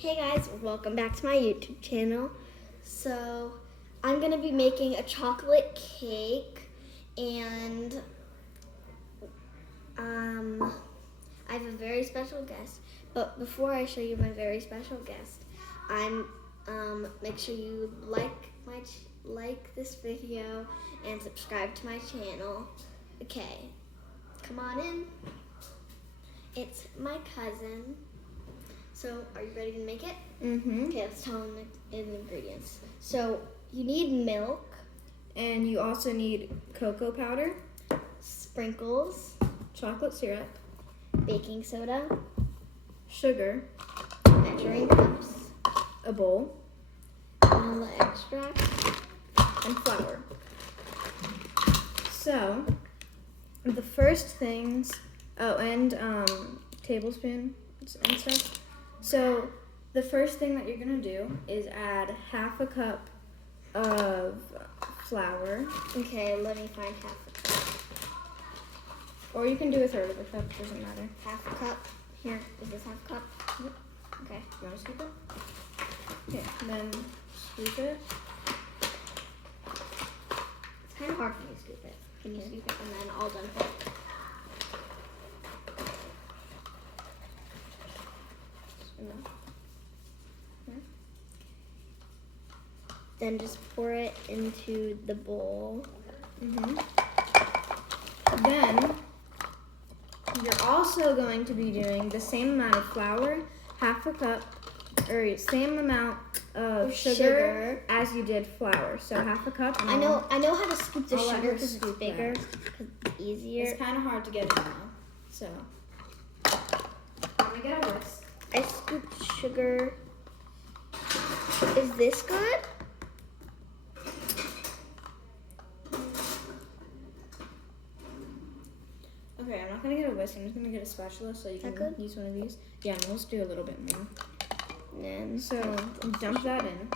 Hey guys, welcome back to my YouTube channel. So, I'm going to be making a chocolate cake and I have a very special guest. But before I show you my very special guest, make sure you like this video and subscribe to my channel. Okay, come on in. It's my cousin. So, are you ready to make it? Mm-hmm. Okay, let's tell them the ingredients. So, you need milk, And you also need cocoa powder, sprinkles, chocolate syrup, baking soda, sugar, measuring cups, a bowl, vanilla extract, and flour. So, the first things, and tablespoon and stuff. So, the first thing that you're gonna do is add half a cup of flour, Okay, let me find half a cup. or you can do a third of a cup, doesn't matter. Half a cup. Here, is this half a cup? Yep. Okay. You wanna scoop it? Okay, then scoop it. It's kind of hard for me to scoop it. Can you scoop it and then all done for it? Enough. Then just pour it into the bowl. Mm-hmm. Then you're also going to be doing the same amount of flour, half a cup, or same amount of sugar as you did flour. So half a cup. And I know how to scoop the I'll let sugar her because it's scoop bigger, because it's easier. It's kind of hard to get it now. So I'm gonna get a whisk. I scooped sugar. Is this good? Okay, I'm not gonna get a whisk. I'm just gonna get a spatula so you can That good? use one of these. Yeah, and let's do a little bit more. And then So dump that in.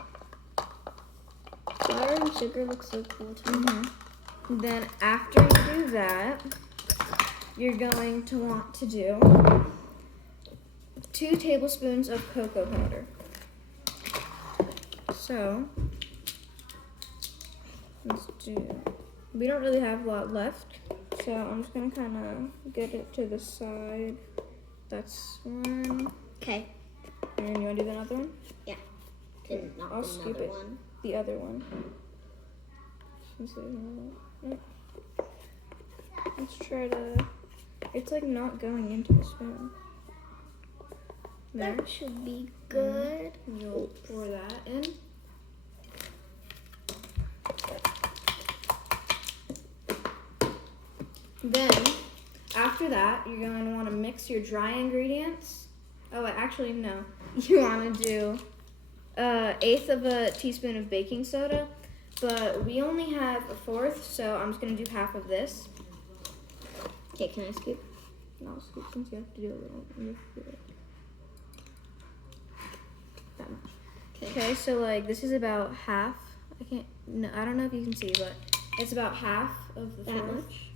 flour and sugar look so cool to me. Mm-hmm. Then after you do that, you're going to want to do 2 tablespoons of cocoa powder. So let's do. We don't really have a lot left, so I'm just gonna kind of get it to the side. That's one. Okay. And then you want to do the other one? And not I'll scoop another it. one. The other one. Since there's no- Let's try to. It's like not going into the spoon. There. That should be good. You'll pour that in. Then, after that, you're going to want to mix your dry ingredients. Oh, actually, no. You want to do 1/8 of a teaspoon of baking soda, but we only have 1/4, so I'm just going to do half of this. Okay, can I scoop? And I'll scoop since you have to do a little. You have to do it that much. Okay, so like this is about half. I don't know if you can see, but it's about half of the That fourth. much?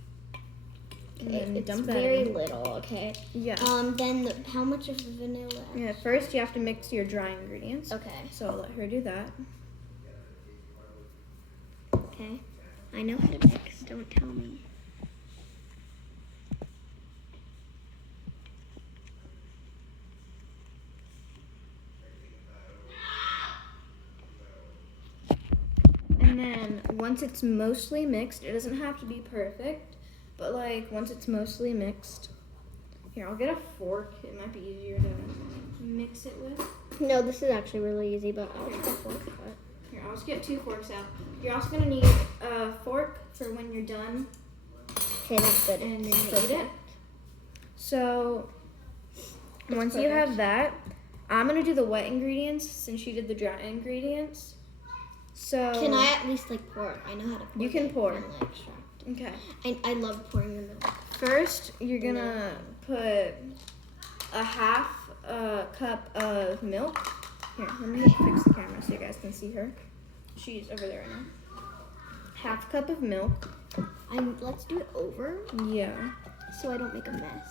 And Okay, then it's dump that very in. little, okay. Yeah. Then how much of the vanilla? Yeah, first you have to mix your dry ingredients. Okay. So I'll let her do that. Okay. I know how to mix, don't tell me. And then once it's mostly mixed, it doesn't have to be perfect, but like once it's mostly mixed, here, I'll get a fork. It might be easier to mix it with. No, this is actually really easy, but I'll get a fork. Here, I'll just get 2 forks out. You're also gonna need a fork for when you're done Okay, that's good. and then you eat it. So once you perfect. have that, I'm gonna do the wet ingredients since you did the dry ingredients. So Can I at least like pour? I know how to pour. You can the pour. vanilla extract. Okay. I love pouring the milk. First, you're gonna put a half cup of milk. Here, let me fix the camera so you guys can see her. She's over there right now. Half cup of milk. Let's do it over Yeah. so I don't make a mess.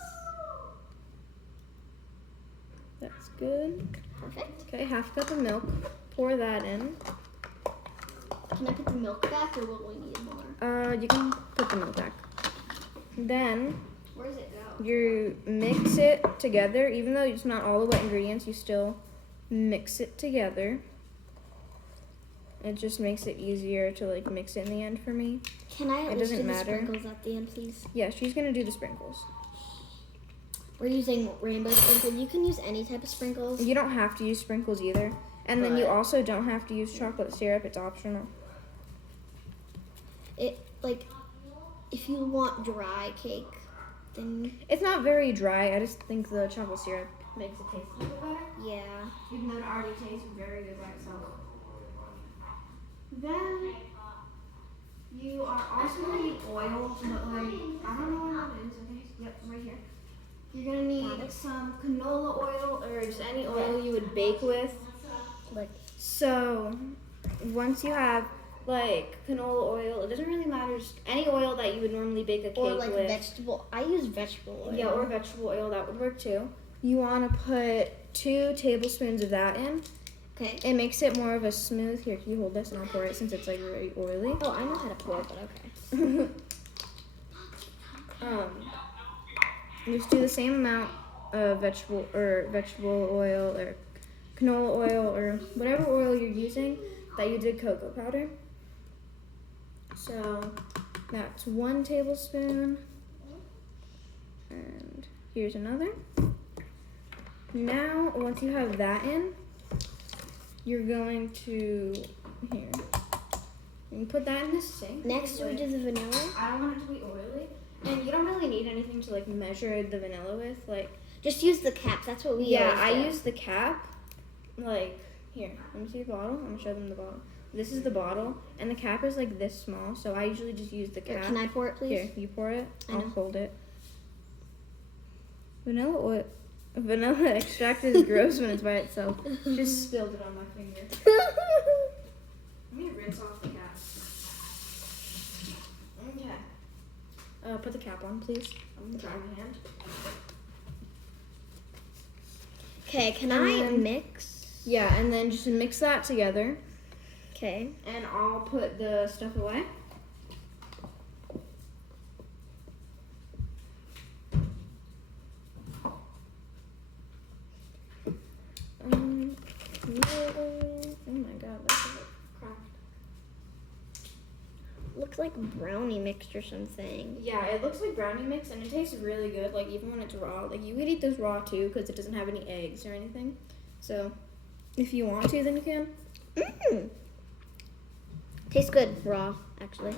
That's good. Perfect. Okay, half cup of milk. Pour that in. Can I put the milk back or will we need more? You can put the milk back. Then Where does it go? you mix it together. Even though it's not all the wet ingredients, you still mix it together. It just makes it easier to like mix it in the end for me. Can I It at least doesn't do the matter. sprinkles at the end, please? Yeah, she's gonna do the sprinkles. We're using rainbow sprinkles. You can use any type of sprinkles. You don't have to use sprinkles either. And then you But- also don't have to use chocolate syrup. It's optional. It like if you want dry cake, then It's not very dry. I just think the chocolate syrup makes it taste a little better. yeah. Even though it already tastes very good by itself. Then you are also gonna need oil, but like I don't know what it is. Okay, yep, right here. You're gonna need some canola oil or just any oil you would bake with. Like So once you have like canola oil, it doesn't really matter. Just any oil that you would normally bake a cake or like with. vegetable. I use vegetable oil. Yeah, or vegetable oil, that would work too. You want to put 2 tablespoons of that in. Okay. It makes it more of a smooth. Here, can you hold this and I'll pour it since it's like very oily. Oh, I know how to pour, but okay. Just do the same amount of vegetable oil or canola oil or whatever oil you're using that you did cocoa powder. So that's 1 tablespoon. And here's another. Now, once you have that in, you're going to here. You put that in the sink. Next, we do the vanilla. I don't want it to be oily, and you don't really need anything to like measure the vanilla with. Like, Just use the cap. That's what we yeah, always I do. use the cap. Like, here, let me see the bottle. I'm gonna show them the bottle. This is the bottle, and the cap is like this small, so I usually just use the Here, cap. can I pour it, please? Here, you pour it. I I'll know. hold it. Vanilla extract is gross when it's by itself. Just spilled it on my finger. Let me rinse off the cap. Okay. Put the cap on, please. I'm gonna try my hand. Okay, can And I then- mix? Yeah, and then just mix that together, Okay. and I'll put the stuff away. Oh my god, that's a cracked. Looks like brownie mixed or something. Yeah, it looks like brownie mix, and it tastes really good. Like even when it's raw, like you could eat this raw too, because it doesn't have any eggs or anything. So, if you want to, then you can. Mmm. Tastes good raw, actually.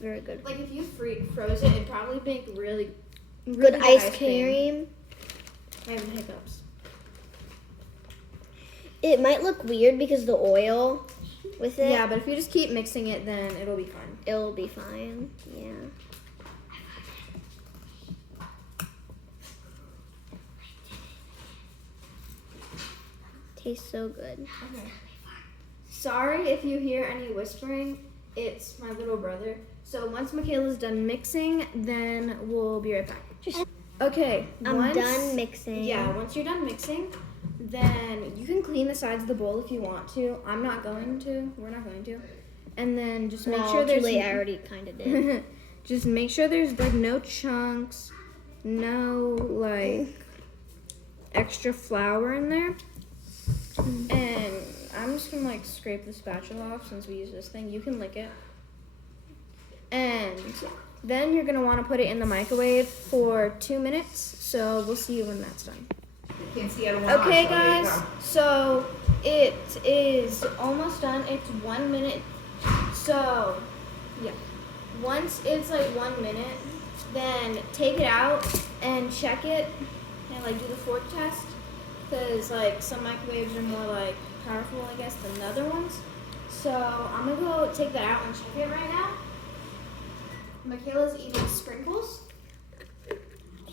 Very good. Like if you froze it, it'd probably make really Good ice cream. I have hiccups. It might look weird because the oil with it. Yeah, but if you just keep mixing it, then it'll be fine. It'll be fine. Yeah. Tastes so good. Okay. Sorry if you hear any whispering. It's my little brother. So once Michaela's done mixing, then we'll be right back. Okay. I'm done mixing. Yeah, once you're done mixing, then you can clean the sides of the bowl if you want to. I'm not going to. We're not going to. And then just make sure there's too late. I already kind of did. just make sure there's like no chunks, no like extra flour in there. And I'm just gonna like scrape the spatula off since we use this thing. You can lick it. And then you're gonna want to put it in the microwave for 2 minutes. So we'll see you when that's done. You can't see out of one eye, Okay, so there you guys. go. So it is almost done. It's 1 minute. So yeah, once it's like 1 minute, then take it out and check it and like do the fork test. Because like some microwaves are more like powerful, I guess, than other ones. So I'm gonna go take that out and check it right now. Michaela's eating sprinkles,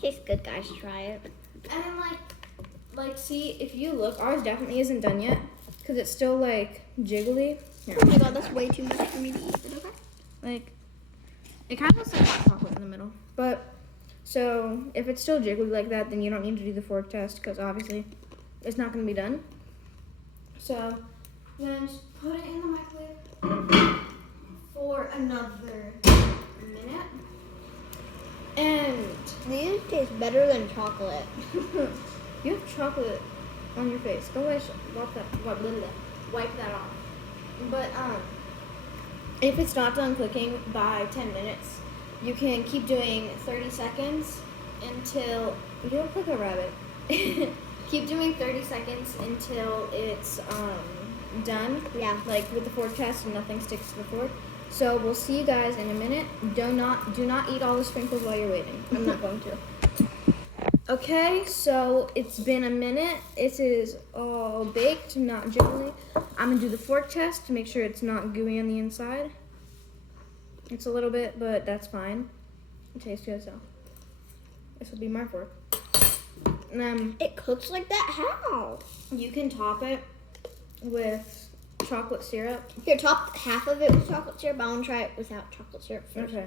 Tastes good, guys. Try it. and then like see if you look, ours definitely isn't done yet because it's still like jiggly. Here. Oh my god, that's way too much for me to eat. Is it okay? Like it kind of looks like hot chocolate in the middle, but so if it's still jiggly like that, then you don't need to do the fork test because obviously it's not gonna be done. So then just put it in the microwave for another minute. And These taste better than chocolate. you have chocolate on your face. Go wipe that off. But if it's not done cooking by 10 minutes, you can keep doing 30 seconds until you don't like a rabbit. Keep doing 30 seconds until it's done. Yeah. Like with the fork test and nothing sticks to the fork. So we'll see you guys in a minute. Do not eat all the sprinkles while you're waiting. I'm not going to. Okay, so it's been a minute. It is all baked, not jiggly. I'm gonna do the fork test to make sure it's not gooey on the inside. It's a little bit, but that's fine. It tastes good, so this will be my fork. And It cooks like that? How? you can top it with chocolate syrup. Here, top half of it with chocolate syrup. I want to try it without chocolate syrup first. Okay.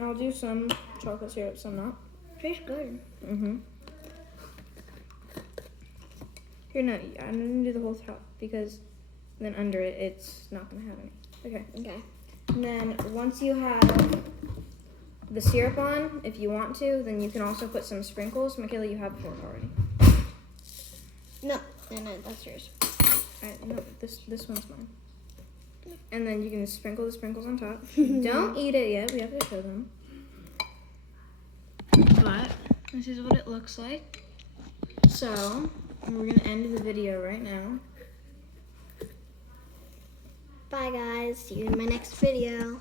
I'll do some chocolate syrup, some not. Tastes good. Mm-hmm. Here, no, I'm gonna do the whole top because then under it, it's not gonna have any. Okay. Okay. And then once you have the syrup on, if you want to, then you can also put some sprinkles. Michaela, you have a fork already. No, that's yours. Alright, no, this one's mine. And then you can sprinkle the sprinkles on top. Don't eat it yet. We have to show them. But this is what it looks like. So we're gonna end the video right now. Bye, guys. See you in my next video.